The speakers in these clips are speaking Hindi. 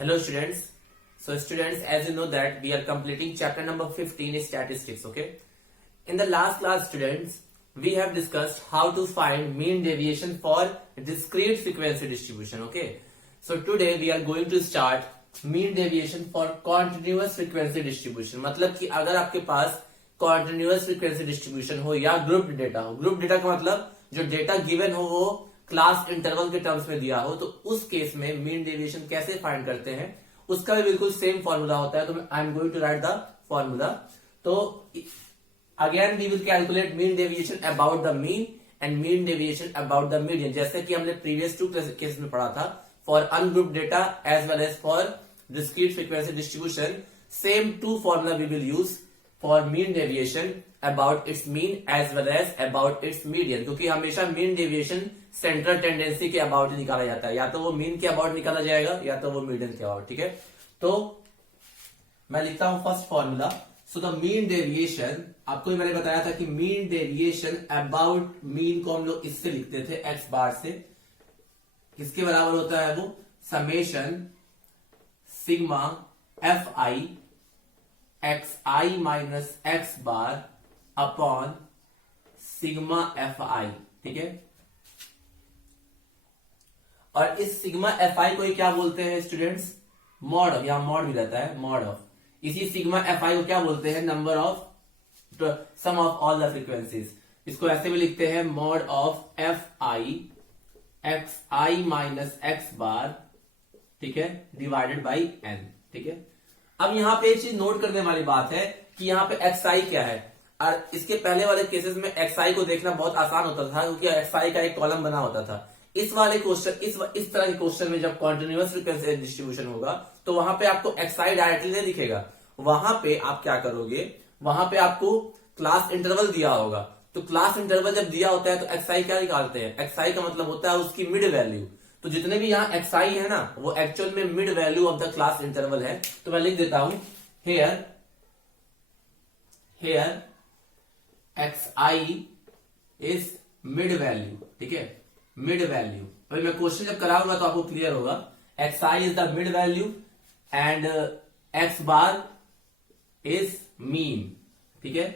Hello students. So students, as you know that we are completing chapter number 15 is statistics, okay? In the last class students, we have discussed how to find mean deviation for discrete frequency distribution, okay? So today we are going to start mean deviation for continuous frequency distribution. मतलब कि अगर आपके पास continuous frequency distribution हो या ग्रुप डेटा हो, ग्रुप डेटा का मतलब जो डेटा गिवन हो वो क्लास इंटरवल के टर्म्स में दिया हो, तो उस केस में मीन डेविएशन कैसे फाइंड करते हैं उसका भी बिल्कुल सेम फॉर्मूला होता है. तो I am going to write the formula. तो again we will calculate mean deviation about the mean and mean deviation about the median, जैसे कि हमने प्रीवियस 2 केस में पढ़ा था. For ungroup data as well as for discrete frequency distribution, same 2 formula we will use for mean deviation about its mean as well as about its median, क्योंकि हमेशा मीन डेविएशन सेंट्रल टेंडेंसी के अबाउट ही निकाला जाता है. या तो वो मीन के अबाउट निकाला जाएगा या तो वो मीडियन के अबाउट. ठीक है, तो मैं लिखता हूं first formula. So the mean deviation, आपको मैंने बताया था कि मीन डेविएशन अबाउट मीन को हम लोग इससे लिखते थे एक्स बार से. किसके बराबर होता है वो? Summation sigma F I x I minus X bar upon sigma F i. ठीक है, और इस सिग्मा एफ आई को ही क्या बोलते हैं स्टूडेंट्स? Mod of. यहां मॉड भी रहता है, मॉड ऑफ. इसी सिग्मा एफ आई को क्या बोलते हैं? Number of sum of all the frequencies. इसको ऐसे भी लिखते हैं mod of F I x I minus X bar, ठीक है, डिवाइडेड बाई एन. ठीक है, अब यहां पे एक चीज नोट करने वाली बात है कि यहां पे एक्स आई क्या है. और इसके पहले वाले केसेस में एक्स आई को देखना बहुत आसान होता था क्योंकि एक्स आई का एक कॉलम बना होता था. इस वाले क्वेश्चन इस तरह के क्वेश्चन में जब कॉन्टिन्यूअस फ्रीक्वेंसी डिस्ट्रीब्यूशन होगा तो वहां पे आपको एक्स आई डायरेक्टली नहीं दिखेगा. वहां पे आप क्या करोगे, वहां पे आपको क्लास इंटरवल दिया होगा. तो क्लास इंटरवल जब दिया होता है तो एक्स आई क्या निकालते हैं? एक्स आई का मतलब होता है उसकी मिड वैल्यू. तो जितने भी यहाँ एक्स आई है ना वो एक्चुअल में mid value of the class interval है. तो मैं लिख देता हूं here x i is mid value. ठीक है, मिड वैल्यू. अभी मैं क्वेश्चन जब कराऊंगा तो आपको क्लियर होगा. X i is the mid value and x bar is mean. ठीक है,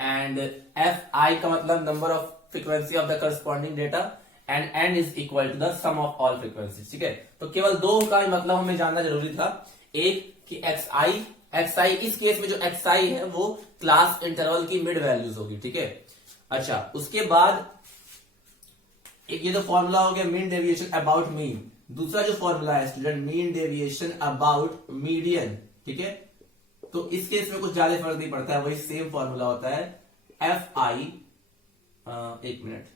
एंड एफ आई का मतलब number of frequency of the corresponding data and n is equal to the sum of all frequency. ठीक है, तो केवल 2 का मतलब हमें जानना जरूरी था. एक कि एक्स आई इस केस में जो एक्स आई है वो क्लास इंटरवल की मिड वैल्यूज होगी. ठीक है, अच्छा, उसके बाद एक ये तो फॉर्मूला हो गया मीन डेविएशन अबाउट मीन. दूसरा जो फॉर्मूला है student, mean deviation about median. ठीक है, तो इस केस में कुछ ज्यादा फर्क नहीं पड़ता है, वही सेम फॉर्मूला होता है एफ आई. एक मिनट,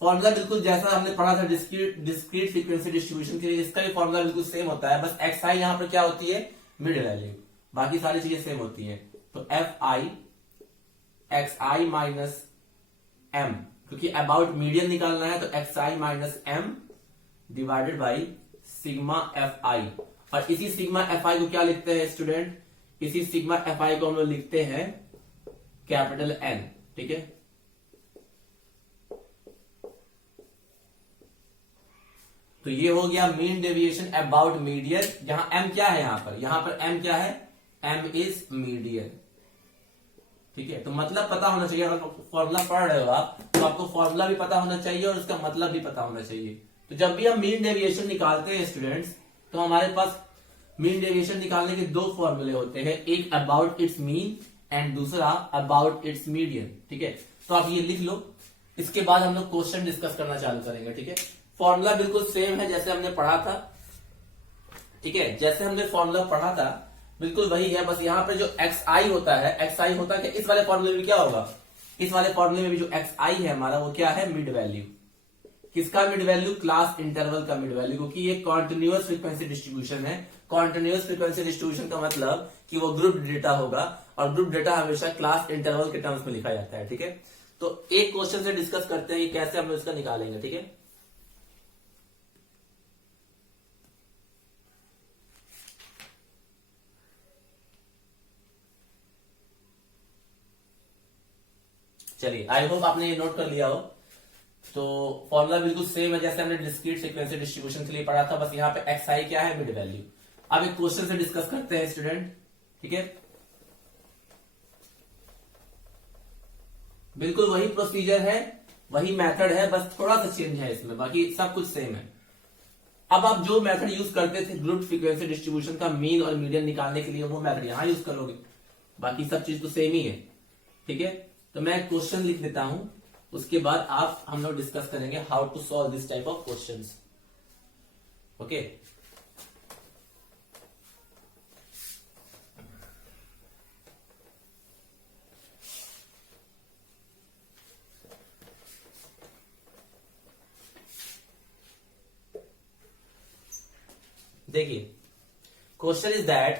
फॉर्मूला बिल्कुल जैसा हमने पढ़ा था डिस्क्रीट फ्रीक्वेंसी डिस्ट्रीब्यूशन के लिए, इसका भी फॉर्मूला बिल्कुल सेम होता है. बस एक्स आई यहां पर क्या होती है? Mid value. बाकी सारी चीजें सेम होती हैं. तो एफ आई एक्स आई माइनस एम, क्योंकि अबाउट मीडियन निकालना है तो x I minus m divided by sigma F i. और इसी सिग्मा एफ आई को क्या लिखते हैं स्टूडेंट? इसी सिग्मा एफ आई को हम लोग लिखते हैं कैपिटल एन. ठीक है, तो ये हो गया मीन डेविएशन अबाउट मीडियन. यहां एम क्या है? यहां पर एम क्या है? M is median. ठीक है, तो मतलब पता होना चाहिए. अगर फॉर्मूला पढ़ रहे हो आप तो आपको फॉर्मूला भी पता होना चाहिए और उसका मतलब भी पता होना चाहिए. तो जब भी हम मीन डेविएशन निकालते हैं स्टूडेंट्स, तो हमारे पास मीन डेविएशन निकालने के 2 फॉर्मूले होते हैं, एक अबाउट इट्स मीन एंड दूसरा अबाउट इट्स मीडियन. ठीक है, तो आप ये लिख लो. इसके बाद हम लोग क्वेश्चन डिस्कस करना चालू करेंगे. ठीक है, फॉर्मूला बिल्कुल सेम है जैसे हमने पढ़ा था. ठीक है, जैसे हमने फॉर्मूला पढ़ा था बिल्कुल वही है. बस यहाँ पे जो एक्स आई होता है, एक्स आई होता है इस वाले फॉर्मूले में क्या होगा? इस वाले फॉर्मूले में भी जो एक्स आई है हमारा वो क्या है? Mid value. किसका मिड वैल्यू? क्लास इंटरवल का मिड वैल्यू, क्योंकि ये कॉन्टिन्यूअस फ्रीक्वेंसी डिस्ट्रीब्यूशन है. कॉन्टिन्यूअस फ्रीक्वेंसी डिस्ट्रीब्यूशन का मतलब कि वो ग्रुप डेटा होगा और ग्रुप डेटा हमेशा क्लास इंटरवल के टर्म्स में लिखा जाता है. ठीक है, तो एक क्वेश्चन से डिस्कस करते हैं कि कैसे हम इसका निकालेंगे. ठीक है, चलिए, आई होप आपने ये नोट कर लिया हो. तो फॉर्मूला बिल्कुल सेम है जैसे हमने डिस्क्रीट फ्रीक्वेंसी डिस्ट्रीब्यूशन के लिए पढ़ा था, बस यहाँ पे एक्स आई क्या है, मिड वैल्यू। अब एक क्वेश्चन से डिस्कस करते हैं स्टूडेंट, ठीक है। बिल्कुल वही प्रोसीजर है, वही मेथड है, बस थोड़ा सा चेंज है इसमें, बाकी सब कुछ सेम है। अब आप जो मेथड यूज करते थे ग्रुप फ्रीक्वेंसी डिस्ट्रीब्यूशन का मीन और मीडियन निकालने के लिए, वो मेथड यहां यूज करोगे, बाकी सब चीज तो सेम ही है, ठीक है। तो मैं क्वेश्चन लिख देता हूं, उसके बाद हम लोग डिस्कस करेंगे how to solve this type of questions, okay. देखिए question is that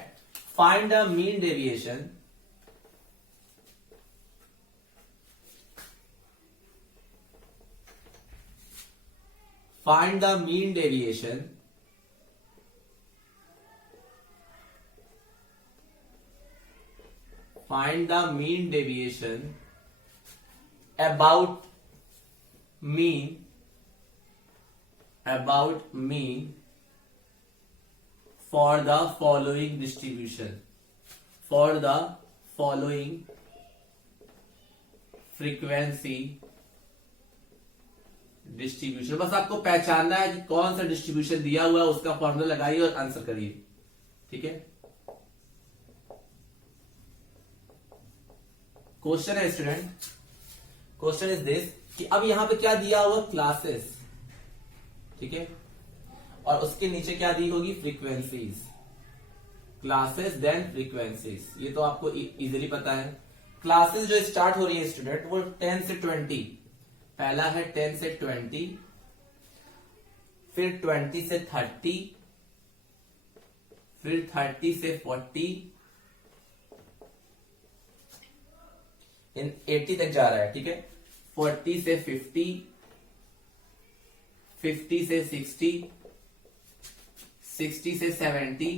find the mean deviation find the mean deviation about mean for the following distribution, for the following frequency distribution. बस आपको पहचानना है कि कौन सा डिस्ट्रीब्यूशन दिया हुआ है, उसका फॉर्मूला लगाइए और आंसर करिए, ठीक है। क्वेश्चन है स्टूडेंट, क्वेश्चन इज दिस कि अब यहां पे क्या दिया हुआ, क्लासेस, ठीक है, और उसके नीचे क्या दी होगी, फ्रीक्वेंसीज, क्लासेस देन फ्रीक्वेंसीज। ये तो आपको इजीली पता है। क्लासेस जो स्टार्ट हो रही है स्टूडेंट वो 10 से 20, पहला है 10 से 20, फिर 20 से 30, फिर 30 से 40, इन 80 तक जा रहा है, ठीक है। 40 से 50, 50 से 60, 60 से 70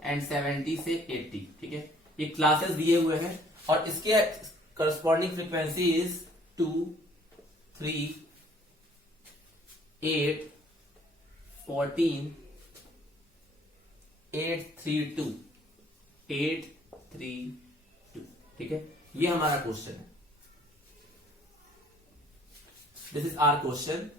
एंड 70 से 80, ठीक है। ये क्लासेस दिए हुए हैं और इसके करस्पॉन्डिंग फ्रीक्वेंसी इज 2, 3, 8, 14, 832, 832, ठीक है। ये हमारा क्वेश्चन है, दिस इज आवर क्वेश्चन।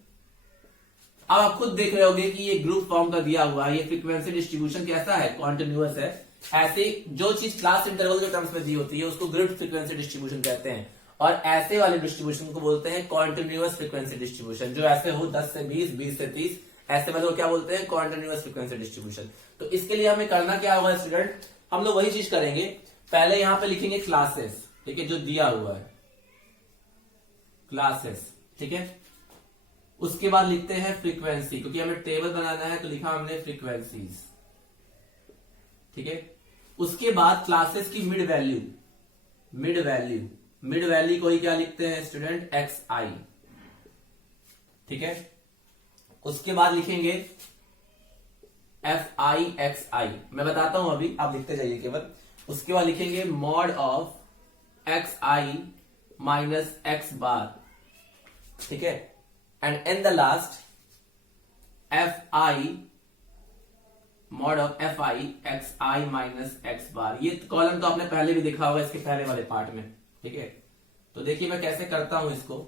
अब आप खुद देख रहे होगे कि ये ग्रुप फॉर्म का दिया हुआ है, ये फ्रीक्वेंसी डिस्ट्रीब्यूशन कैसा है, कॉन्टिन्यूअस है। ऐसे जो चीज क्लास इंटरवल के टर्म्स में दी होती है उसको ग्रुप फ्रीक्वेंसी डिस्ट्रीब्यूशन कहते हैं, और ऐसे वाले डिस्ट्रीब्यूशन को बोलते हैं कॉन्टिन्यूअस फ्रीक्वेंसी डिस्ट्रीब्यूशन। जो ऐसे हो 10 से 20, 20 से 30, ऐसे वाले को क्या बोलते हैं, कॉन्टिन्यूअस फ्रीक्वेंसी डिस्ट्रीब्यूशन। तो इसके लिए हमें करना क्या होगा स्टूडेंट, हम लोग वही चीज करेंगे, पहले यहां पे लिखेंगे क्लासेस, ठीक है, जो दिया हुआ है क्लासेस, ठीक है। उसके बाद लिखते हैं फ्रीक्वेंसी, क्योंकि हमें टेबल बनाना है तो लिखा हमने फ्रीक्वेंसीज, ठीक है। उसके बाद क्लासेस की मिड वैल्यू, मिड वैल्यू को ही क्या लिखते हैं स्टूडेंट, एक्स आई, ठीक है। उसके बाद लिखेंगे एफ आई एक्स आई, मैं बताता हूं अभी, आप लिखते जाइए केवल। उसके बाद लिखेंगे mod of x I minus X bar, ठीक है। And in the last F I mod of F I x I minus X bar. ये कॉलम तो आपने पहले भी देखा होगा इसके पहले वाले पार्ट में, ठीक है। तो देखिए मैं कैसे करता हूं इसको,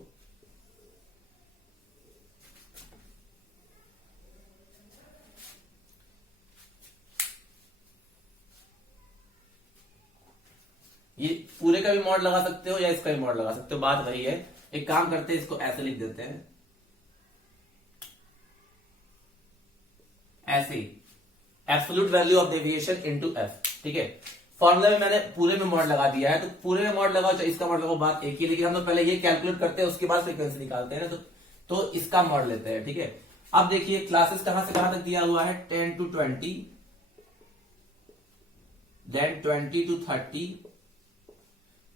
ये पूरे का भी मॉड लगा सकते हो या इसका भी मॉड लगा सकते हो, बात वही है। एक काम करते हैं, इसको ऐसे लिख देते हैं, ऐसे ही absolute value of deviation into F, ठीक है। फॉर्मूला में मैंने पूरे में मॉड लगा दिया है, तो पूरे में मॉड लगाओ चाहे इसका मॉड लगाओ, बात एक ही। लेकिन हम तो पहले ये कैलकुलेट करते हैं, उसके बाद फ्रीक्वेंसी निकालते हैं ना, तो इसका मॉड लेते हैं, ठीक है। अब देखिए क्लासेस कहां से कहां तक दिया हुआ है, 10 to 20, then 20 to 30,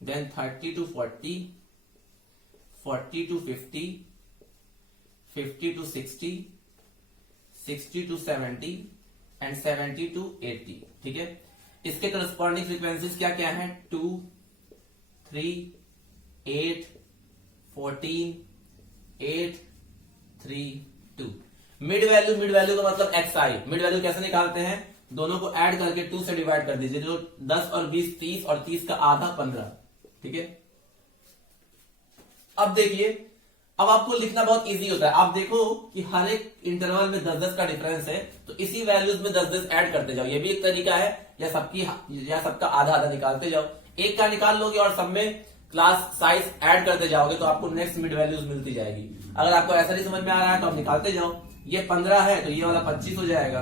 then 30 to 40, 40 to 50, 50 to 60, 60 to 70 and 70 to 80, ठीक है। इसके करस्पॉन्डिंग फ्रीक्वेंसीज क्या क्या है, 2, 3, 8, 14, 832। मिड वैल्यू का मतलब xi। मिड वैल्यू कैसे निकालते हैं, दोनों को ऐड करके 2 से डिवाइड कर दीजिए, तो 10 और 20 30 और 30 का आधा 15। ठीक है, अब देखिए, अब आपको लिखना बहुत इजी होता है। आप देखो कि हर एक इंटरवल में 10-10 का डिफरेंस है, तो इसी वैल्यूज में 10-10 ऐड करते जाओ। ये भी एक तरीका है, या सबका आधा आधा निकालते जाओ। एक का निकाल लोगे और सब में क्लास साइज ऐड करते जाओगे तो आपको नेक्स्ट मिड वैल्यूज मिलती जाएगी। अगर आपको ऐसा नहीं समझ में आ रहा है तो आप निकालते जाओ। ये 15 है तो ये वाला 25 हो जाएगा,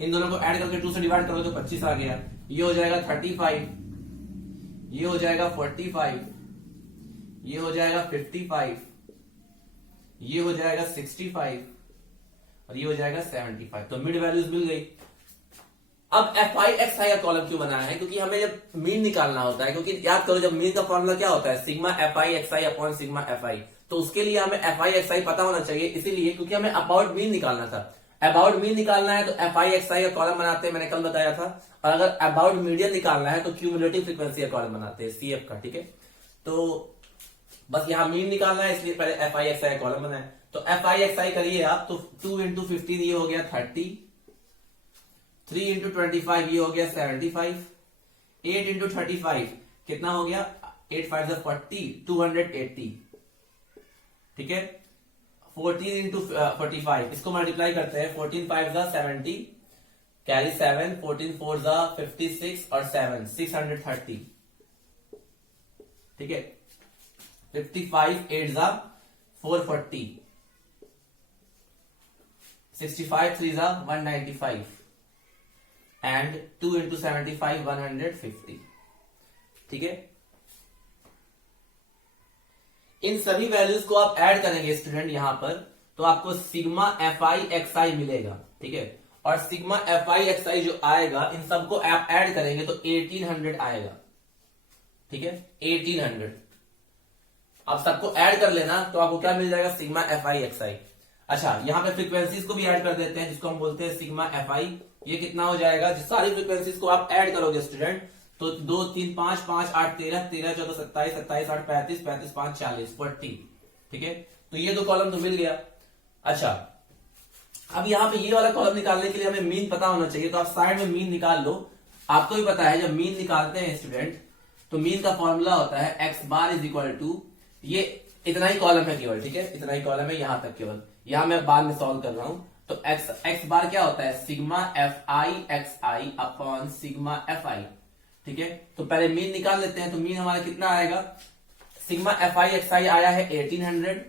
इन दोनों को ऐड करके 2 से डिवाइड करोगे तो 25 आ गया। ये हो जाएगा 35, ये हो जाएगा 45, ये हो जाएगा 55, ये हो जाएगा 65 और ये हो जाएगा 75। तो मिड वैल्यूज मिल गई। अब fi xi का कॉलम क्यों बनाया है, क्योंकि हमें जब मीन निकालना होता है, क्योंकि याद करो जब मीन का फॉर्मूला क्या होता है, sigma fi xi upon sigma fi। तो उसके लिए हमें fi xi पता होना चाहिए, इसीलिए क्योंकि हमें अबाउट मीन निकालना था। अबाउट मीन निकालना है तो fi xi का कॉलम बनाते हैं, मैंने कल बताया था। और अगर अबाउट मीडियन निकालना है तो क्यूमुलेटिव फ्रीक्वेंसी का कॉलम बनाते हैं, cf का। ठीक है, तो बस यहां मीन निकालना है, इसलिए पहले fi xi का कॉलम बनाए। तो fi xi करिए आप, तो 2 इंटू 15 ये हो गया 30, 3 इंटू 25 ये हो गया 75, 8 इंटू 35 कितना हो गया, 8 5 40, 280। ठीक है, 14 इंटू 45 इसको मल्टीप्लाई करते हैं, 14 5 70, कैरी 7, 14 4 56 और 7 630। ठीक है, 55 8 440, 65 3 195 एंड 2 इंटू 75 150। ठीक है, इन सभी वैल्यूज को आप ऐड करेंगे स्टूडेंट यहां पर, तो आपको सिग्मा fi xi मिलेगा। ठीक है, और सिग्मा fi xi जो आएगा, इन सबको आप ऐड करेंगे तो 1800 आएगा। ठीक है, 1800। अब सबको ऐड कर लेना तो आपको क्या मिल जाएगा, सिग्मा fi xi। अच्छा, यहां पे फ्रीक्वेंसीज को भी ऐड कर देते हैं, जिसको हम बोलते हैं सिग्मा fi। ये कितना हो जाएगा, सारी फ्रीक्वेंसीज को आप ऐड करोगे स्टूडेंट, तो 2 3 5 5 8 13 13 14 27 27 8 35 35 5 40 40। ठीक है, तो ये दो कॉलम तो मिल गया। अच्छा, अब यहाँ पे ये वाला कॉलम निकालने के लिए हमें मीन पता होना चाहिए, तो आप साइड में मीन निकाल लो। आपको भी पता है जब मीन निकालते हैं स्टूडेंट, तो मीन का फॉर्मूला होता है x bar is equal to, ये इतना ही कॉलम है केवल। ठीक है, इतना ही कॉलम है यहां तक केवल, यहां मैं बाद में सॉल्व कर रहा हूं। तो x बार क्या होता है, sigma fi xi upon sigma fi। ठीक है, तो पहले मीन निकाल लेते हैं। तो मीन हमारा कितना आएगा, सिग्मा fi xi आया है 1800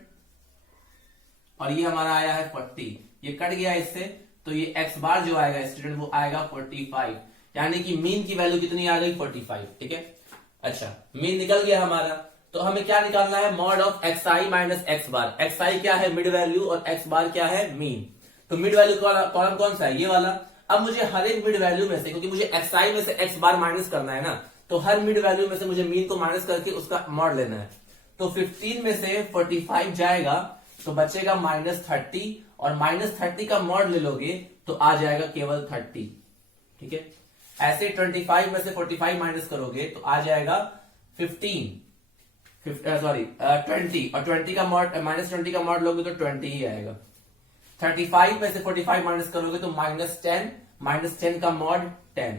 और ये हमारा आया है 40, ये कट गया इससे, तो ये x बार जो आएगा स्टूडेंट वो आएगा 45, यानी कि मीन की वैल्यू कितनी आ गई, 45। ठीक है, अच्छा मीन निकल गया हमारा, तो हमें क्या निकालना है, mod of xi minus x bar. xi क्या है, मिड वैल्यू, और x बार क्या है, मीन। तो मिड वैल्यू कॉलम कौन सा है, ये वाला। अब मुझे हर एक मिड वैल्यू में से, क्योंकि मुझे xi में से x बार माइनस करना है ना, तो हर मिड वैल्यू में से मुझे मीन को माइनस करके उसका मॉड लेना है। तो 15 में से 45 जाएगा तो बचेगा -30, और -30 का मॉड ले लोगे तो आ जाएगा केवल 30। ठीक है, ऐसे 25 में से 45 माइनस करोगे तो आ जाएगा 20, और 20 का मॉड -20 का मॉड लोगे तो 20 ही आएगा। 35 में से 45 माइनस करोगे तो -10 का मॉड 10।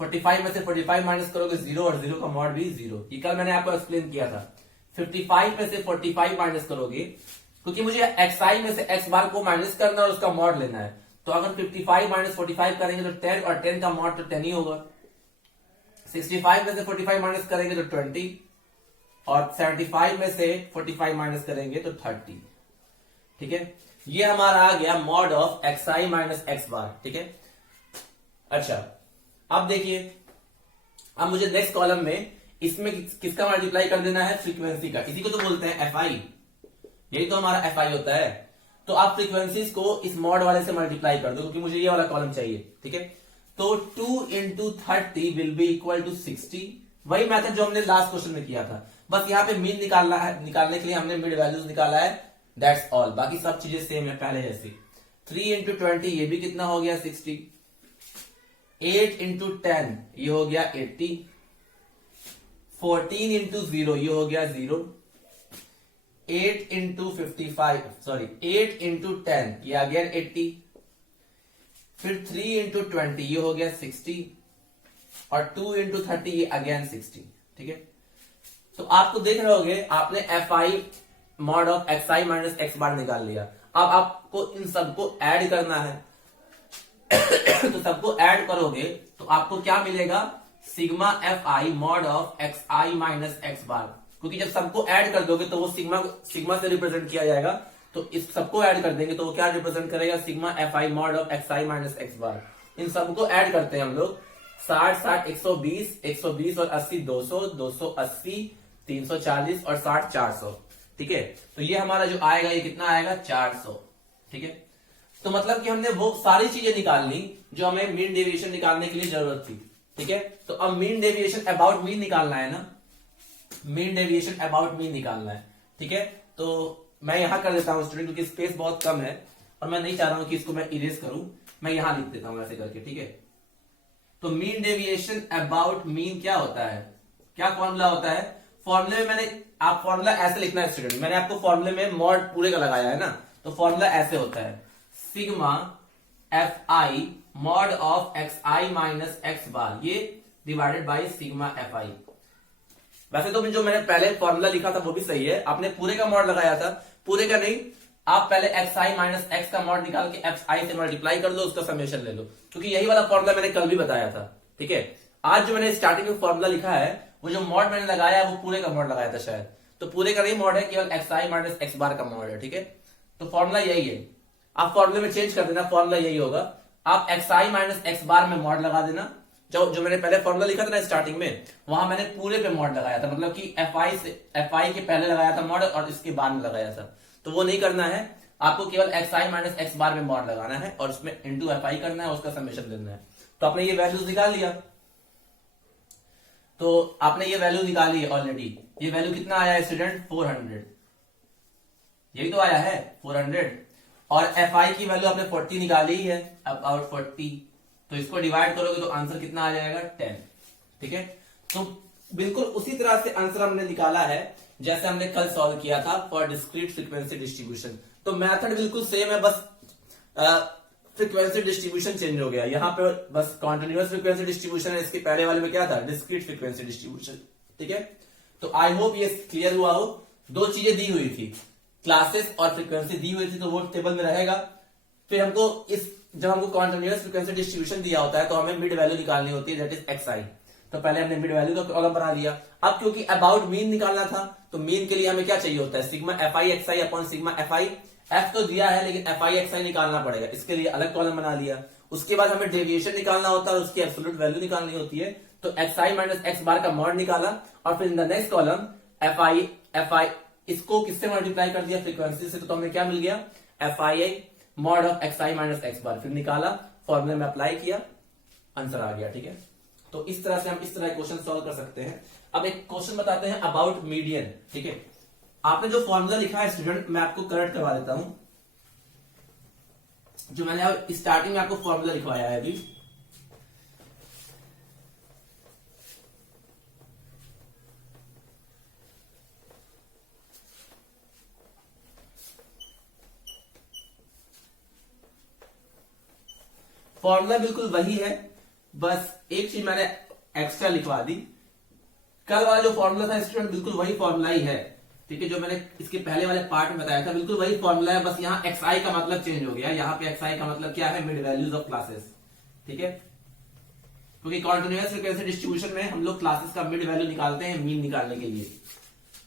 45 में से 45 माइनस करोगे 0, और 0 का मॉड भी 0। ये कल मैंने आपको एक्सप्लेन किया था। 55 में से 45 माइनस करोगे, क्योंकि मुझे xi में से x बार को माइनस करना और उसका मॉड लेना है, तो अगर 55 माइनस 45 करेंगे तो 10, और 10 का मॉड तो 10 ही होगा। 65 में से 45 माइनस करेंगे तो 20, और 75 में से 45 माइनस करेंगे तो 30। ठीक है, ये हमारा आ गया mod of xi minus x बार। ठीक है, अच्छा अब देखिए, अब मुझे नेक्स्ट कॉलम में इसमें किसका मल्टीप्लाई कर देना है, फ्रीक्वेंसी का। इसी को तो बोलते हैं fi, यही तो हमारा fi होता है। तो आप फ्रीक्वेंसीज को इस मॉड वाले से मल्टीप्लाई कर दो, क्योंकि मुझे ये वाला कॉलम चाहिए। ठीक है, तो 2 into 30 will be equal to 60। वही मेथड जो हमने लास्ट क्वेश्चन में किया था, बस यहाँ पे मीन निकालना है, निकालने के लिए हमने मिड वैल्यूज निकाला है, दैट्स ऑल। बाकी सब चीजें सेम है पहले जैसी। 3 इंटू 20 ये भी कितना हो गया, 60। 8 इंटू 10 ये हो गया 80। 14 इंटू 0 ये हो गया 0। 8 इंटू 55 सॉरी 8 इंटू 10 ये आ गया 80, फिर 3 इंटू 20 ये हो गया 60 और 2 इंटू 30 ये अगेन 60। ठीक है, तो आपको देख रहे होगे आपने fi mod of xi minus x बार निकाल लिया। अब आपको इन सबको ऐड करना है तो सबको ऐड करोगे तो आपको क्या मिलेगा, sigma fi mod of xi minus x बार, क्योंकि जब सबको ऐड कर दोगे तो वो सिग्मा से रिप्रेजेंट किया जाएगा, तो इस सबको ऐड कर देंगे तो वो क्या रिप्रेजेंट करेगा, sigma fi mod of xi minus x बार। इन सबको ऐड करते हैं हम लोग, 60 60 120 120 और 80 200 280 340 और 60 400। ठीक है, तो ये हमारा जो आएगा ये कितना आएगा 400। ठीक है, तो मतलब कि हमने वो सारी चीजें निकाल ली जो हमें मीन डेविएशन निकालने के लिए जरूरत थी। ठीक है, तो अब मीन डेविएशन अबाउट मीन निकालना है ना, मीन डेविएशन अबाउट मीन निकालना है। ठीक है, तो मैं यहां कर देता हूं स्टूडेंट, क्योंकि स्पेस बहुत कम है और मैं नहीं चाह रहा हूं कि इसको मैं इरेज करूं, मैं यहां लिख देता हूं ऐसे करके। ठीक है, तो मीन डेविएशन अबाउट मीन क्या होता है, क्या फॉर्मूला होता है, फॉर्मूले में आप फॉर्मूला ऐसे लिखना है स्टूडेंट, मैंने आपको फॉर्मूले में मॉड पूरे का लगाया है ना, तो फॉर्मूला ऐसे होता है, sigma fi mod of xi minus x बार ये डिवाइडेड बाय सिग्मा fi। वैसे तो जो मैंने पहले फॉर्मूला लिखा था वो भी सही है, आपने पूरे का मॉड लगाया था, पूरे का नहीं, आप पहले xi माइनस x का मॉड निकाल के fi से मल्टीप्लाई कर लो, उसका समेशन ले लो, क्योंकि यही वाला फॉर्मूला मैंने कल भी बताया था। ठीक है, आज जो मैंने स्टार्टिंग में फॉर्मूला लिखा है वो जो मॉड मैंने लगाया है वो पूरे का मॉड लगाया था शायद, तो पूरे का नहीं मॉड है, केवल xi माइनस x बार का मॉड है। ठीक है, तो फॉर्मूला यही है, आप फॉर्मूले में चेंज कर देना, फॉर्मूला यही होगा, आप xi माइनस x बार में मॉड लगा देना। जो मैंने पहले फॉर्मूला लिखा था ना स्टार्टिंग में, वहां मैंने पूरे पे मॉड लगाया था, मतलब कि fi के पहले लगाया था मॉड और इसके बाद में लगाया था, तो वो नहीं करना है, आपको केवल xi माइनस x बार में मॉड लगाना है और उसमें इंटू fi करना है, उसका समेशन देना है। तो आपने ये वैल्यूज निकाल लिया, तो आपने ये वैल्यू निकाली है ऑलरेडी, ये वैल्यू कितना आया है स्टूडेंट 400, यही तो आया है 400, और fi की वैल्यू आपने 40 निकाली है, अबाउट 40, तो इसको डिवाइड करोगे तो आंसर कितना आ जाएगा 10। ठीक है, तो बिल्कुल उसी तरह से आंसर हमने निकाला है जैसे हमने कल सॉल्व किया था फॉर डिस्क्रीट फ्रीक्वेंसी डिस्ट्रीब्यूशन। तो मेथड बिल्कुल सेम है, बस फ्रीक्वेंसी डिस्ट्रीब्यूशन चेंज हो गया, यहाँ पे बस कॉन्टिन्यूअस फ्रीक्वेंसी डिस्ट्रीब्यूशन है, इसके पहले वाले में क्या था, डिस्क्रीट फ्रीक्वेंसी डिस्ट्रीब्यूशन। ठीक है, तो आई होप ये क्लियर हुआ हो। दो चीजें दी हुई थी, क्लासेस और फ्रीक्वेंसी दी हुई थी, तो वो टेबल में रहेगा। फिर हमको जब हमको कॉन्टिन्यूअस फ्रीक्वेंसी डिस्ट्रीब्यूशन दिया होता है तो हमें मिड वैल्यू निकालनी होती है, दैट इज xi, तो पहले हमने मिड वैल्यू का कॉलम बना दिया। अब क्योंकि अबाउट मीन निकालना था, तो मीन के लिए हमें क्या चाहिए होता है, sigma fi xi upon sigma fi, f तो दिया है लेकिन fi xi निकालना पड़ेगा, इसके लिए अलग कॉलम बना लिया। उसके बाद हमें डेविएशन निकालना होता है, उसकी एब्सोल्यूट वैल्यू निकालनी होती है, तो xi माइनस x बार का मॉड निकाला, और फिर in the next column fi इसको किससे मल्टीप्लाई कर दिया, फ्रीक्वेंसी से, तो हमें क्या मिल गया, fi mod of xi minus x बार, फिर निकाला, फॉर्मूले में अप्लाई किया, आंसर आ गया। ठीक है, तो इस तरह से हम इस तरह क्वेश्चन सॉल्व कर सकते हैं। अब एक क्वेश्चन बताते हैं अबाउट मीडियन। ठीक है, आपने जो फॉर्मूला लिखा है स्टूडेंट, मैं आपको करेक्ट करवा देता हूं, जो मैंने स्टार्टिंग में आपको फॉर्मूला लिखवाया है अभी, फॉर्मूला बिल्कुल वही है, बस एक चीज मैंने एक्स्ट्रा लिखवा दी। कल वाला जो फॉर्मूला था स्टूडेंट बिल्कुल वही फॉर्मूला ही है। ठीक है, जो मैंने इसके पहले वाले पार्ट में बताया था बिल्कुल वही फॉर्मूला है, बस यहाँ xi का मतलब चेंज हो गया, यहाँ पे xi का मतलब क्या है, मिड वैल्यूज ऑफ क्लासेस। ठीक है, क्योंकि कॉन्टिन्यूअस फ्रीक्वेंसी डिस्ट्रीब्यूशन में हम लोग क्लासेस का मिड वैल्यू निकालते हैं मीन निकालने के लिए,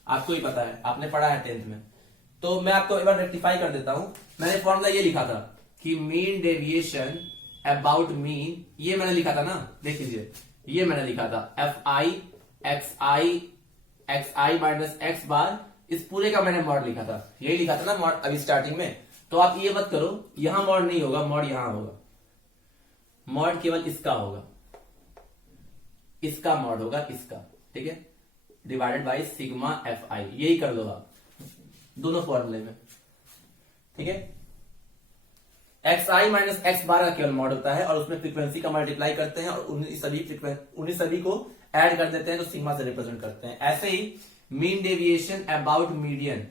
आपको ही पता है, आपने पढ़ा है 10th में। तो मैं आपको एक बार रेक्टिफाई कर देता हूं, मैंने फॉर्मूला ये लिखा था कि मीन डेविएशन अबाउट मीन, ये मैंने लिखा था ना, देख लीजिए, ये मैंने लिखा था xi माइनस x बार, इस पूरे का मैंने मॉड लिखा था, यही लिखा था ना मॉड अभी स्टार्टिंग में। तो आप ये मत करो, यहां मॉड नहीं होगा, मॉड यहां होगा, मॉड केवल इसका होगा, इसका मॉड होगा इसका। ठीक है, डिवाइडेड बाय सिग्मा fi, यही कर लो आप दोनों फॉर्मूले में। ठीक है, xi माइनस x बार का केवल मॉड होता है और उसमें फ्रीक्वेंसी का मल्टीप्लाई करते हैं और उन्हीं सभी को ऐड कर देते हैं, तो सिग्मा से रिप्रेजेंट करते हैं। ऐसे ही मीन डेविएशन अबाउट मीडियन,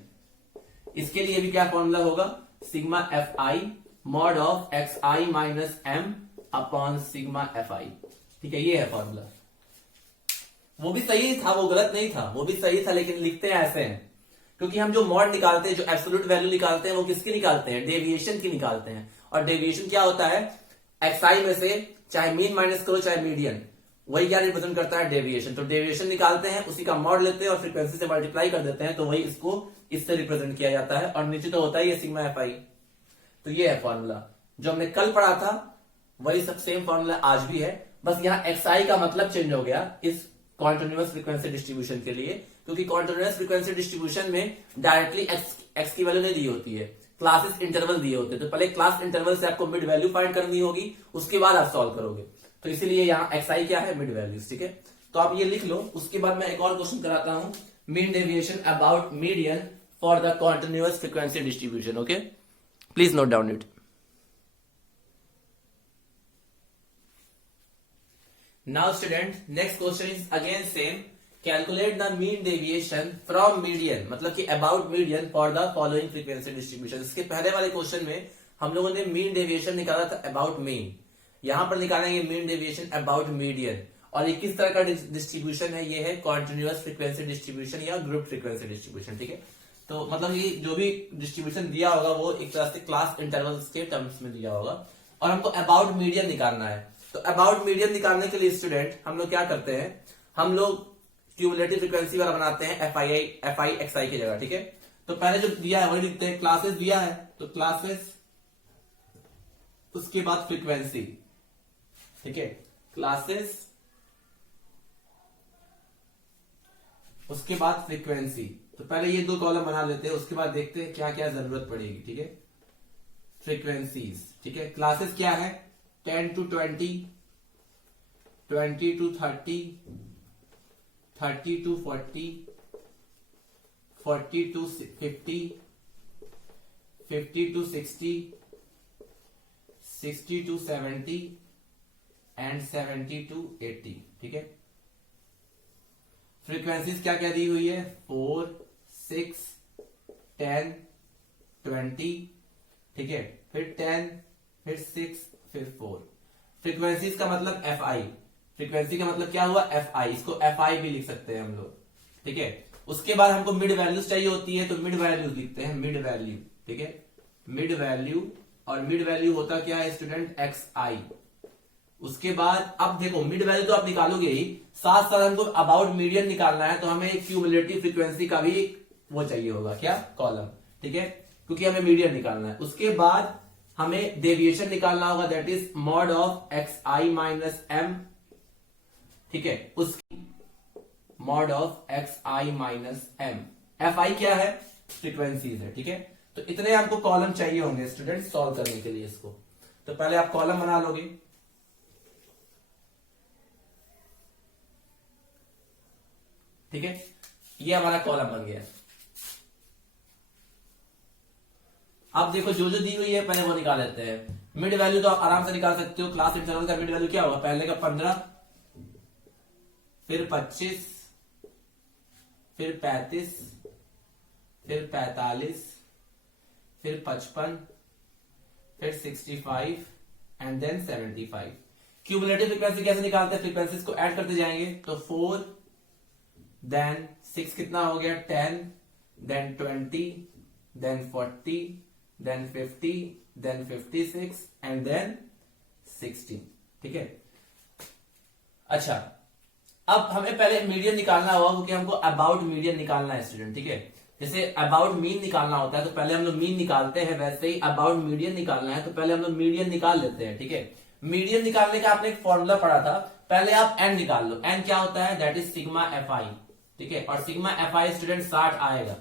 इसके लिए भी क्या फॉर्मूला होगा, sigma F I mod of x I minus m upon sigma F i. ठीक है, ये है फॉर्मूला। वो भी सही था, वो गलत नहीं था, वो भी सही था, लेकिन लिखते हैं ऐसे हैं क्योंकि हम जो मॉड निकालते हैं, जो एब्सोल्यूट वैल्यू निकालते हैं, वो किसकी निकालते हैं, डेविएशन की निकालते हैं। और डेविएशन क्या होता है, एक्स आई में से चाहे मीन माइनस करो चाहे मीडियन, वही क्या रिप्रेजेंट करता है, डेविएशन। तो डेविएशन निकालते हैं, उसी का मॉड लेते हैं और फ्रीक्वेंसी से मल्टीप्लाई कर देते हैं, तो वही इसको इससे रिप्रेजेंट किया जाता है। और नीचे तो होता है ये सिग्मा एफ आई। तो ये है फॉर्मूला जो हमने कल पढ़ा था, वही सब सेम फॉर्मूला आज भी है, बस यहाँ एक्स आई का मतलब चेंज हो गया इस कॉन्टिन्यूअस फ्रीक्वेंसी डिस्ट्रीब्यूशन के लिए, क्योंकि कॉन्टिन्यूअस फ्रीक्वेंसी डिस्ट्रीब्यूशन में डायरेक्टली एक्स की वैल्यू नहीं दी होती है, क्लासेस इंटरवल दिए होते हैं। तो पहले क्लास इंटरवल से आपको मिड वैल्यू फाइंड करनी होगी, उसके बाद आप सॉल्व करोगे। तो इसीलिए यहाँ एक्स आई क्या है, मिड वैल्यूज। ठीक है, तो आप ये लिख लो। उसके बाद मैं एक और क्वेश्चन कराता हूं, mean deviation about median for the continuous frequency distribution. Okay, please note down it. Now student, next question is again same. Calculate the mean deviation from median, मतलब कि about median for the following frequency distribution। इसके पहले वाले क्वेश्चन में हम लोगों ने mean deviation निकाला था about mean, यहां पर निकालेंगे mean deviation about median। और ये किस तरह का डिस्ट्रीब्यूशन है, ये है continuous frequency distribution या group frequency distribution। ठीक है, तो मतलब ये जो भी डिस्ट्रीब्यूशन दिया होगा वो एक तरह से क्लास इंटरवल्स के टर्म्स में दिया होगा, और हमको about median निकालना है। तो अबाउट मीडियन निकालने के लिए स्टूडेंट हम लोग क्या करते हैं, हम लोग क्यूमुलेटिव फ्रीक्वेंसी वाला बनाते हैं एफ आई एक्स आई की जगह। ठीक है, तो पहले जो दिया है वही लिखते हैं, क्लासेस दिया है तो क्लासेस, उसके बाद फ्रीक्वेंसी। ठीक है, क्लासेस उसके बाद फ्रीक्वेंसी। तो पहले ये दो कॉलम बना लेते हैं, उसके बाद देखते हैं क्या क्या जरूरत पड़ेगी। ठीक है, फ्रीक्वेंसीज। ठीक है, क्लासेस क्या है, 10 to 20, 20 to 30, 30 to 40, 40 to 50, 50 to 60, 60 to 70 and 70 to 80। ठीक है, फ्रीक्वेंसीज क्या क्या दी हुई है, 4, 6, 10, 20। ठीक है, फिर 10, फिर 6, फिर 4। फ्रीक्वेंसीज का मतलब एफ आई, फ्रीक्वेंसी का मतलब क्या हुआ, एफ आई, इसको एफ आई भी लिख सकते हैं हम लोग। ठीक है, उसके बाद हमको मिड वैल्यूज चाहिए होती है, तो मिड वैल्यूज लिखते हैं, मिड वैल्यू। ठीक है, मिड वैल्यू, और मिड वैल्यू होता क्या है स्टूडेंट, एक्स आई। उसके बाद अब देखो मिड वैल्यू तो आप निकालोगे ही, साथ साथ हमको अबाउट मीडियन निकालना है, तो हमें क्यूमुलेटिव फ्रीक्वेंसी का भी वो चाहिए होगा, क्या, कॉलम। ठीक है, क्योंकि हमें मीडियन निकालना है। उसके बाद हमें डेविएशन निकालना होगा, that is mod of x I minus m. ठीक है, उसकी mod of x I minus m. F i क्या है, फ्रीक्वेंसीज है। ठीक है, तो इतने आपको कॉलम चाहिए होंगे स्टूडेंट सॉल्व करने के लिए इसको। तो पहले आप कॉलम बना लोगे। ठीक है, ये हमारा कॉलम बन गया। अब देखो जो जो दी हुई है पहले वो निकाल लेते हैं। मिड वैल्यू तो आप आराम से निकाल सकते हो, क्लास इंटरवल का मिड वैल्यू क्या होगा, पहले का 15, फिर 25, फिर 35, फिर 45, फिर 55, फिर 65 एंड देन 75। क्यूमुलेटिव फ्रीक्वेंसी कैसे निकालते हैं, फ्रीक्वेंसीज को ऐड करते जाएंगे, तो 4 देन 6 कितना हो गया, 10 then 20 then 40 then 50 then 56 and then 16। ठीक है, अच्छा अब हमें पहले मीडियन निकालना होगा, क्योंकि हमको अबाउट मीडियन निकालना है स्टूडेंट। ठीक है, जैसे अबाउट मीन निकालना होता है तो पहले हम लोग मीन निकालते हैं, वैसे ही अबाउट मीडियन निकालना है तो पहले हम लोग मीडियन निकाल लेते हैं। ठीक है, मीडियन निकालने का आपने एक फॉर्मूला पढ़ा था, पहले आप एन निकाल लो। एन क्या होता है, that is sigma F i. ठीक है, और सिग्मा एफ आई स्टूडेंट 60 आएगा।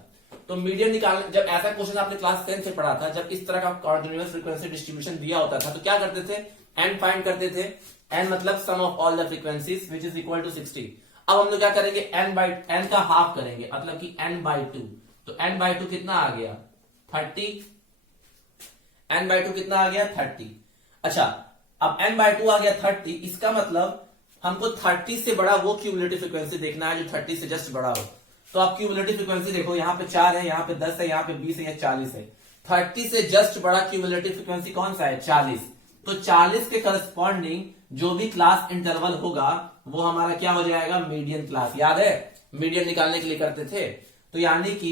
तो मीडियन निकालने, जब ऐसा क्वेश्चन आपने क्लास 10 से पढ़ा था, जब इस तरह का कॉन्टिन्यूअस फ्रीक्वेंसी डिस्ट्रीब्यूशन दिया होता था, तो क्या करते थे, एन फाइंड करते थे। एन मतलब sum of all the frequencies which is equal to 60। अब हम लोग क्या करेंगे, एन का हाफ करेंगे, मतलब कि एन बाई 2। तो एन बाई 2 कितना आ गया, 30। एन बाई 2 कितना आ गया, 30। अच्छा, अब एन बाई 2 आ गया 30, इसका मतलब हमको 30 से बड़ा वो क्यूमुलेटिव फ्रीक्वेंसी देखना है जो 30 से जस्ट बड़ा हो। तो आप क्यूमुलेटिव फ्रीक्वेंसी देखो, यहाँ पे 4 है, यहाँ पे 10 है, यहाँ पे 20 है, यहाँ 40 है। 30 से जस्ट बड़ा क्यूमुलेटिव फ्रीक्वेंसी कौन सा है? 40। तो 40 के करस्पॉन्डिंग जो भी क्लास इंटरवल होगा वो हमारा क्या हो जाएगा? Median class. याद है मीडियन निकालने के लिए करते थे, तो यानी कि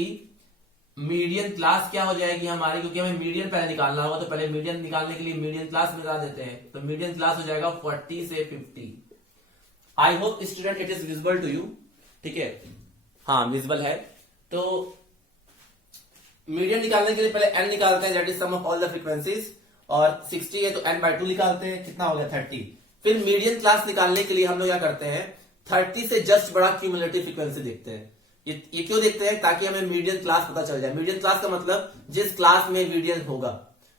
मीडियन क्लास क्या हो जाएगी हमारी, क्योंकि हमें मीडियन पहले निकालना होगा, तो पहले मीडियन निकालने के लिए मीडियन क्लास मिला देते हैं। तो मीडियन क्लास हो जाएगा 40 से 50। I hope student it is visible to you. ठीक है, हाँ विजिबल है। तो मीडियन निकालने के लिए पहले n निकालते हैं, that is sum of all the frequencies, और 60 है तो n/2 निकालते हैं, कितना हो गया? 30। फिर मीडियन क्लास निकालने के लिए हम लोग क्या करते हैं? 30 से जस्ट बड़ा क्यूमुलेटिव फ्रीक्वेंसी देखते हैं। ये क्यों देखते हैं? ताकि हमें मीडियन क्लास पता चल जाए। मीडियन क्लास का मतलब जिस क्लास में मीडियन होगा,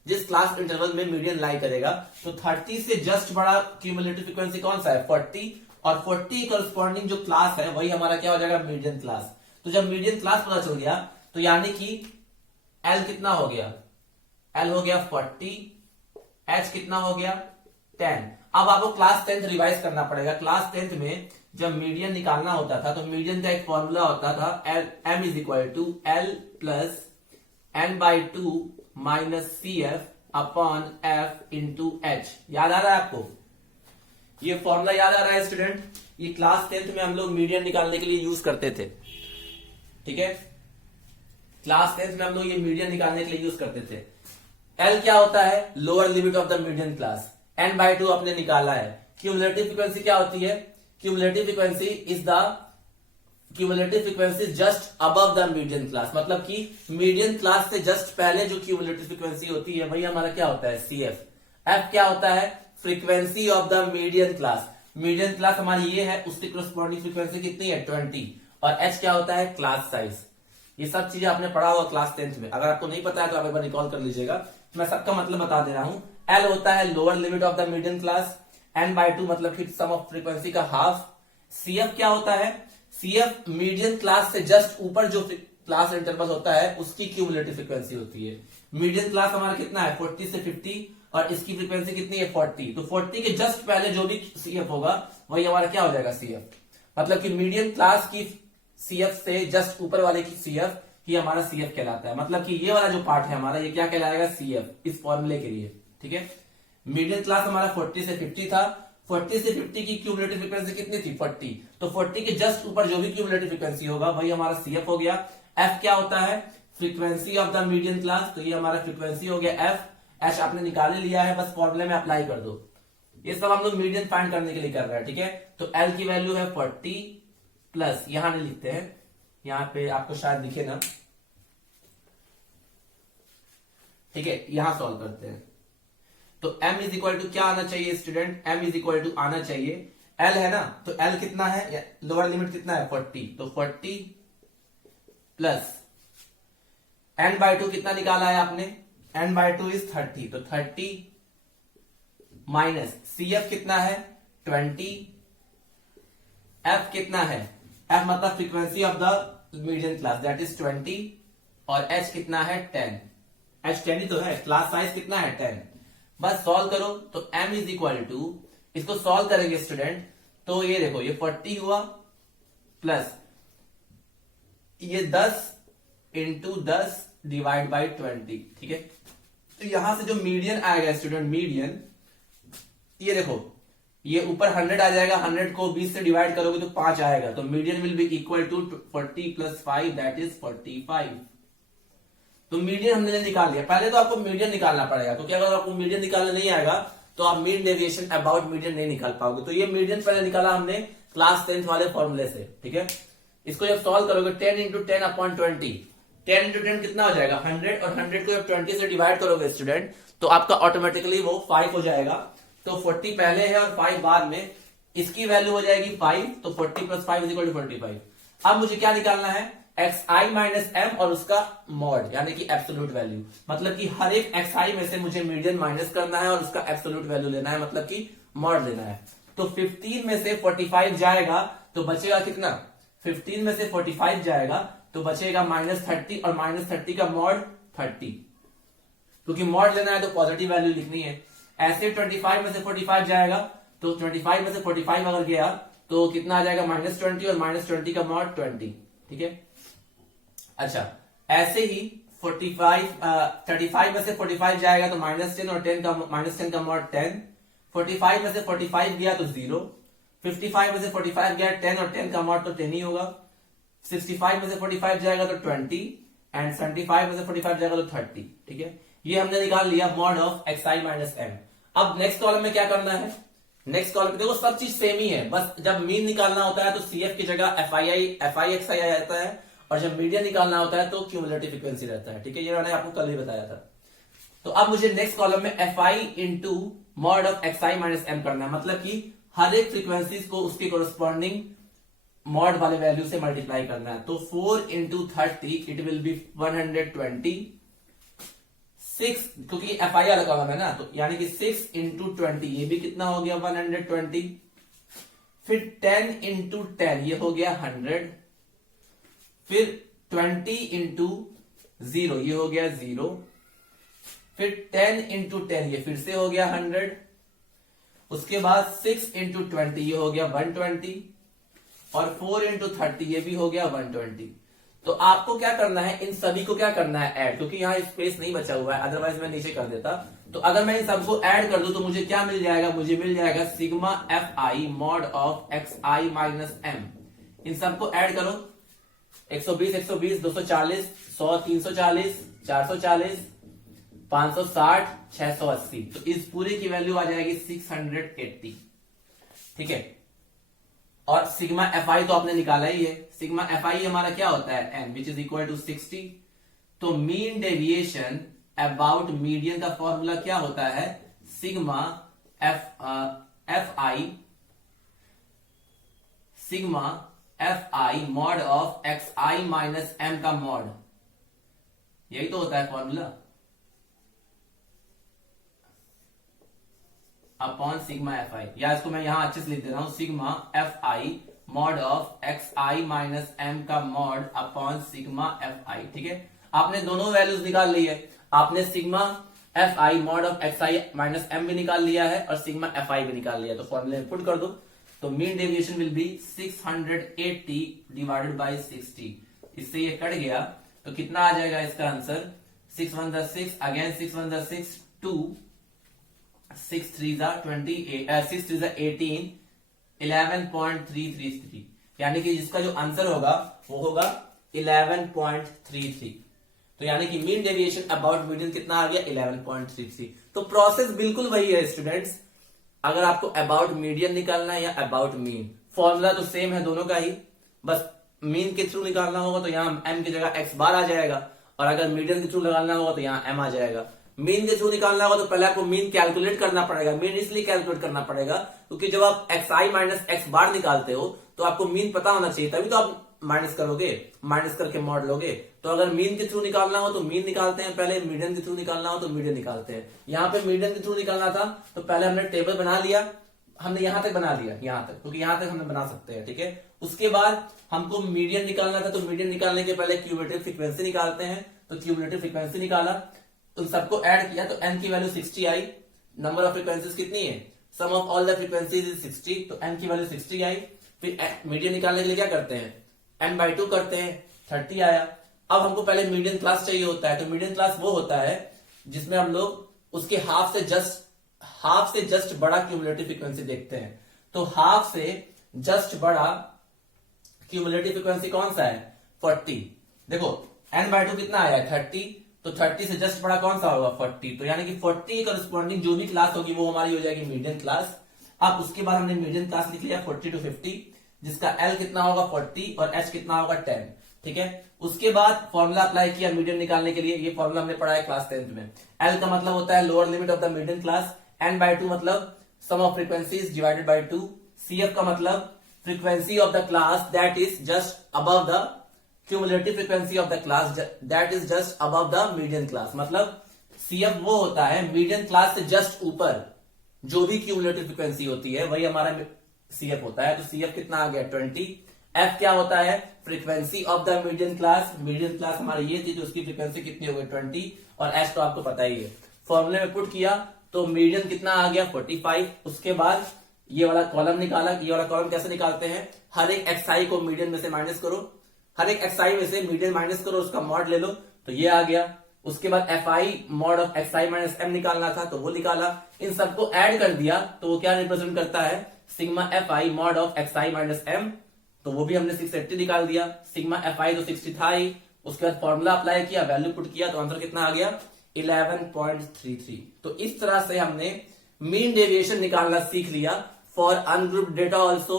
जिस क्लास इंटरवल में मीडियन लाई करेगा। तो 30 से जस्ट बड़ा क्यूमुलेटिव फ्रीक्वेंसी कौन सा है? 40, और 40 करस्पॉन्डिंग जो क्लास है वही हमारा क्या हो जाएगा? Median class. तो जब मीडियन क्लास पता चल गया तो यानी कि L कितना हो गया? L हो गया 40, H कितना हो गया? 10। अब आपको क्लास 10th रिवाइज करना पड़ेगा। क्लास 10th में जब मीडियन निकालना होता था तो मीडियन का एक फॉर्मूला होता था, M is equal to L plus n/2 minus CF upon F into H। याद आ रहा है आपको? ये फॉर्मूला याद आ रहा है स्टूडेंट? ये क्लास 10th में हम लोग मीडियन निकालने के लिए यूज करते थे। ठीक है, क्लास 10th में हम लोग ये मीडियन निकालने के लिए यूज करते थे। L क्या होता है? Lower limit of the median class. n/2 आपने निकाला है। क्यूमुलेटिव फ्रीक्वेंसी क्या होती है? Cumulative frequency is the cumulative frequency just above the median class, मतलब कि मीडियन क्लास से जस्ट पहले जो क्यूमुलेटिव फ्रीक्वेंसी होती है वही हमारा क्या होता है? CF। F क्या होता है? Frequency of the median class. Median class हमारी ये है, उसकी करस्पॉन्डिंग फ्रीक्वेंसी कितनी है? 20। और H क्या होता है? Class size. ये सब चीजें आपने पढ़ा होगा क्लास 10th में। अगर आपको नहीं पता है तो आप एक बार रिकॉल कर लीजिएगा। मैं सबका मतलब बता दे रहा हूं। L होता है lower limit of the median class, n/2 मतलब कि सम ऑफ फ्रीक्वेंसी का हाफ। CF क्या होता है? CF मीडियन क्लास से जस्ट ऊपर जो क्लास इंटरवल होता है उसकी क्यूमुलेटिव फ्रीक्वेंसी होती है। मीडियन क्लास हमारा कितना है? 40 से 50, और इसकी फ्रीक्वेंसी कितनी है? 40। तो 40 के जस्ट पहले जो भी CF होगा वही हमारा क्या हो जाएगा? CF। मतलब कि मीडियन क्लास की CF से जस्ट ऊपर वाले की CF ही हमारा CF कहलाता है। मतलब कि ये वाला जो पार्ट है हमारा, ये क्या कहलाएगा? CF, इस फॉर्मूले के लिए। ठीक है, मीडियन क्लास हमारा 40 से 50 था। 40 से 50 की क्यूमुलेटिव फ्रीक्वेंसी कितनी थी? 40। तो 40 के जस्ट ऊपर जो भी क्यूमुलेटिव फ्रीक्वेंसी होगा वही हमारा CF हो गया। F क्या होता है? Frequency of the median class. तो ये हमारा फ्रीक्वेंसी हो गया F। H आपने निकाल लिया है, बस फॉर्मूले में अप्लाई कर दो। ये सब हम लोग मीडियन फाइंड करने के लिए कर रहे हैं। ठीक है, तो L की वैल्यू है 40 प्लस, यहां नहीं लिखते हैं, यहां पे आपको शायद दिखे ना। ठीक है, यहां सॉल्व करते हैं। तो m इज इक्वल टू क्या आना चाहिए student? m is equal to आना चाहिए, L है ना, तो L कितना है? लोअर लिमिट कितना है? 40। तो 40 प्लस n/2 कितना निकाला है आपने? n/2 is 30। तो 30 माइनस CF कितना है? 20। F कितना है? F मतलब frequency of the median class, that is 20, और H कितना है? 10। H 10 ही तो है, क्लास साइज कितना है? 10। बस सॉल्व करो। तो m इज इक्वल टू, इसको सॉल्व करेंगे स्टूडेंट, तो ये देखो ये 40 हुआ प्लस ये 10 इंटू 10 डिवाइड बाई 20। ठीक है, तो यहां से जो मीडियन आएगा स्टूडेंट, मीडियन, ये देखो ये ऊपर 100 आ जाएगा, 100 को 20 से डिवाइड करोगे तो 5 आएगा। तो median will be equal to 40 plus 5, that is 45। तो मीडियन हमने निकाल लिया। पहले तो आपको मीडियन निकालना पड़ेगा, क्योंकि अगर आपको मीडियन निकालना नहीं आएगा तो आप मीन डेविएशन अबाउट मीडियन नहीं निकाल पाओगे। तो ये मीडियन पहले निकाला हमने क्लास 10th वाले फॉर्मूले से। ठीक है, इसको जब सॉल्व करोगे 10 इंटू 10 अपॉन 20, 10 इंटू 10 कितना हो जाएगा? 100, और 100 को जब 20 से डिवाइड करोगे स्टूडेंट तो आपका ऑटोमेटिकली वो 5 हो जाएगा। तो 40 पहले है और 5 बाद में, इसकी वैल्यू हो जाएगी 5। तो 40 प्लस 5 इज इक्वल टू 45। अब मुझे क्या निकालना है? xi माइनस m और उसका मॉड, यानी कि एब्सोल्यूट वैल्यू। मतलब कि हर एक xi में से मुझे मीडियन माइनस करना है और उसका एब्सोल्यूट वैल्यू लेना है, मतलब कि मॉड लेना है। तो 15 में से 45 जाएगा तो बचेगा कितना? 15 में से 45 जाएगा तो बचेगा -30, और -30 का मॉड 30, क्योंकि मॉड लेना है तो पॉजिटिव वैल्यू लिखनी है। ऐसे 25 में से 45 जाएगा तो 25 में से 45 अगर गया तो कितना आ जाएगा? -20, और -20 का मॉड 20। ठीक है, अच्छा, ऐसे ही 35 में से 45 जाएगा तो -10 और -10 का मॉड 10, 45 में से 45 गया तो 0, 55 में से 45 गया 10 और 10 का मॉड तो 10 ही होगा, 65 में से 45 जाएगा तो 20 एंड 75 में से 45 जाएगा तो 30। ठीक है, ये हमने निकाल लिया mod of xi minus m। अब नेक्स्ट कॉलम में क्या करना है, नेक्स्ट कॉलम पे देखो सब चीज सेम ही है, बस जब मीन निकालना होता है तो CF की जगह FI आ जाता है, और जब मीडियन निकालना होता है तो क्यूमुलेटिव फ्रीक्वेंसी रहता है। ठीक है, ये मैंने आपको कल ही बताया था। तो अब मुझे नेक्स्ट कॉलम में FI into mod of xi minus m करना है, मतलब कि हर एक फ्रीक्वेंसीज को उसके कोरस्पॉन्डिंग मॉड वाले वैल्यू से मल्टीप्लाई करना है। तो 4 इंटू 30 इट विल बी 120, 6 क्योंकि FI वाला कॉलम है ना, तो यानी कि 6 इंटू 20 ये भी कितना हो गया 120, फिर 10 इंटू 10 ये हो गया 100, फिर 20 इंटू 0 ये हो गया 0, फिर 10 इंटू 10 ये फिर से हो गया 100, उसके बाद 6 इंटू 20 ये हो गया 120, और 4 इंटू 30 ये भी हो गया 120। तो आपको क्या करना है, इन सभी को क्या करना है ऐड, क्योंकि यहाँ स्पेस नहीं बचा हुआ है, अदरवाइज मैं नीचे कर देता। तो अगर मैं इन सबको ऐड कर दूं तो मुझे क्या मिल जाएगा, मुझे मिल जाएगा sigma FI mod of xi minus m। इन सबको ऐड करो, 120 120 240 100 340 440 560 680, तो इस पूरे की वैल्यू आ जाएगी 680। ठीक है, और सिग्मा FI तो आपने निकाला ही है, सिग्मा FI हमारा क्या होता है m which is equal to 60। तो मीन डेविएशन अबाउट मीडियन का फॉर्मूला क्या होता है, sigma FI mod of xi minus m का मॉड, यही तो होता है फॉर्मूला, अपॉन सिग्मा FI, या इसको मैं यहां अच्छे से लिख दे रहा हूं, sigma FI mod of xi minus m का मॉड अपॉन सिग्मा FI। ठीक है, आपने दोनों वैल्यूज निकाल ली है, आपने sigma FI mod of xi minus m भी निकाल लिया है और सिग्मा FI भी निकाल लिया, तो फॉर्मूले में पुट कर दो। तो mean deviation will be 680 divided by 60, इससे ये कट गया तो कितना आ जाएगा इसका आंसर, 6 1 6 अगेन 6 1 6 2 6 3 28 6 3 18 11.333, यानी कि जिसका जो आंसर होगा वो होगा 11.33। तो यानी कि मीन डेविएशन अबाउट मीडियन कितना आ गया 11.33। तो प्रोसेस बिल्कुल वही है स्टूडेंट्स, अगर आपको अबाउट मीडियन निकालना है या अबाउट मीन, फॉर्मूला तो सेम है दोनों का ही, बस मीन के थ्रू निकालना होगा तो यहाँ m की जगह x बार आ जाएगा, और अगर मीडियन के थ्रू निकालना होगा तो यहाँ m आ जाएगा। मीन के थ्रू निकालना होगा तो पहले आपको मीन कैलकुलेट करना पड़ेगा। मीन इसलिए कैलकुलेट करना पड़ेगा क्योंकि जब आप xi माइनस x बार निकालते हो तो आपको मीन पता होना चाहिए, तभी तो आप माइनस करोगे, माइनस करके मॉड लोगे। तो अगर मीन के थ्रू निकालना हो तो मीन निकालते हैं पहले, मीडियन के थ्रू निकालना हो तो मीडियन निकालते हैं। यहाँ पे मीडियन के थ्रू निकालना था तो पहले हमने टेबल बना लिया, हमने यहां तक बना लिया, यहां तक, क्योंकि यहां तक हमने बना सकते हैं। ठीक है, उसके बाद हमको मीडियन निकालना था तो मीडियन निकालने के पहले क्यूमुलेटिव फ्रीक्वेंसी निकालते हैं, तो क्यूमुलेटिव फ्रीक्वेंसी निकाला, उन सबको ऐड किया तो n की वैल्यू 60 आई। नंबर ऑफ फ्रीक्वेंसीज कितनी है, sum of all the frequencies is 60, तो n की वैल्यू 60 आई। फिर मीडियन निकालने के लिए क्या करते हैं, n/2 करते हैं, 30 आया। अब हमको पहले मीडियन क्लास चाहिए होता है, तो मीडियन क्लास वो होता है जिसमें हम लोग उसके हाफ से जस्ट बड़ा क्यूमुलेटिव फ्रीक्वेंसी देखते हैं। तो हाफ से जस्ट बड़ा क्यूमुलेटिव फ्रीक्वेंसी कौन सा है, 40। देखो n/2 कितना आया, 30, तो 30 से जस्ट बड़ा कौन सा होगा, 40। तो यानी कि 40 करस्पॉन्डिंग जो भी क्लास होगी वो हमारी हो जाएगी मीडियन क्लास। अब उसके बाद हमने मीडियन क्लास लिख लिया 40 to 50, जिसका L कितना होगा 40 और H कितना होगा 10। ठीक है, उसके बाद फॉर्मूला अप्लाई किया मीडियन निकालने के लिए, ये फॉर्मूला हमने पढ़ा है क्लास 10th में। L का मतलब होता है lower limit of the median class, n/2 मतलब sum of frequencies divided by 2, CF का मतलब frequency of the class that is just above the cumulative frequency of the class that is just above the median class. मतलब CF वो होता है मीडियन क्लास से जस्ट ऊपर जो भी क्यूमुलेटिव फ्रीक्वेंसी होती है वही हमारा CF होता है। तो CF कितना आ गया 20। F क्या होता है, frequency of the median class, median class हमारी ये थी तो उसकी फ्रीक्वेंसी कितनी हो गई 20, और H तो आपको पता ही है। फॉर्मूले में पुट किया तो मीडियन कितना आ गया 45। उसके बाद ये वाला कॉलम निकाला, ये वाला कॉलम कैसे निकालते हैं, हर एक xi को मीडियन में से माइनस करो, हर एक xi में से मीडियन माइनस करो, उसका मॉड ले लो, तो ये आ गया। उसके बाद fi mod of xi minus m निकालना था, तो वो निकाला। इन सबको ऐड कर दिया तो वो क्या रिप्रेजेंट करता है, sigma fi mod of xi minus m, तो वो भी हमने 680 निकाल दिया। सिग्मा fi तो 60 था ही, उसके बाद फॉर्मूला अप्लाई किया, वैल्यू पुट किया, तो आंसर कितना आ गया 11.33। तो इस तरह से हमने मीन डेविएशन निकालना सीख लिया for ungrouped data also,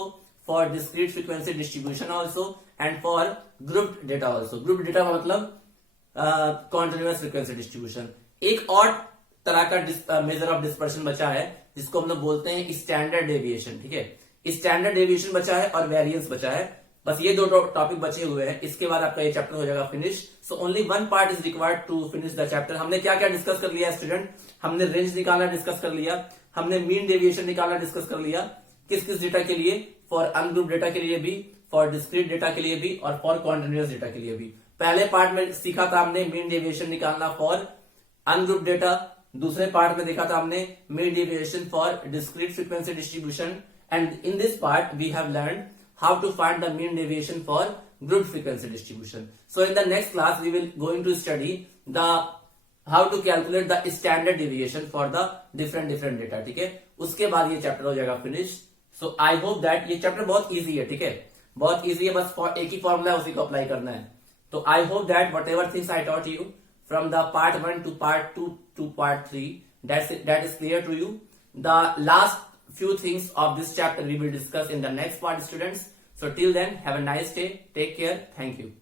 for discrete frequency distribution also and for grouped data also. Grouped data का मतलब कॉन्टिन्यूअस फ्रीक्वेंसी डिस्ट्रीब्यूशन। एक और तरह का मेजर ऑफ डिस्पर्शन बचा है जिसको हम लोग बोलते हैं स्टैंडर्ड डेविएशन, ठीक है। स्टैंडर्ड डेविएशन बचा है और वेरिएंस बचा है, बस ये दो टॉपिक बचे हुए हैं। इसके बाद आपका ये चैप्टर हो जाएगा finish. So only one part is required to finish the chapter. हमने क्या क्या डिस्कस कर लिया स्टूडेंट, हमने रेंज निकालना डिस्कस कर लिया, हमने मीन डेविएशन निकालना डिस्कस कर लिया, किस किस डेटा के लिए, फॉर अनग्रुप डेटा के लिए भी, फॉर डिस्क्रीट डेटा के लिए भी और फॉर कॉन्टिन्यूअस डेटा के लिए भी। पहले पार्ट में सीखा था हमने मीन डेविएशन निकालना फॉर अनग्रुप डेटा, दूसरे पार्ट में देखा था हमने mean deviation for discrete frequency distribution, and in this part we have learn how to find the mean deviation for group frequency distribution. So in the next class we will going to study the how to calculate the standard deviation for the different data, ठीक है। उसके बाद ये चैप्टर हो जाएगा finish. So I hope that ये चैप्टर बहुत इजी है, ठीक है, बहुत इजी है, बस एक ही फॉर्मूला है उसी को अप्लाई करना है। तो I hope that what ever things I taught you from the part 1 to part 2 to part 3 that is clear to you. The last few things of this chapter we will discuss in the next part, students. So till then, have a nice day, take care, thank you.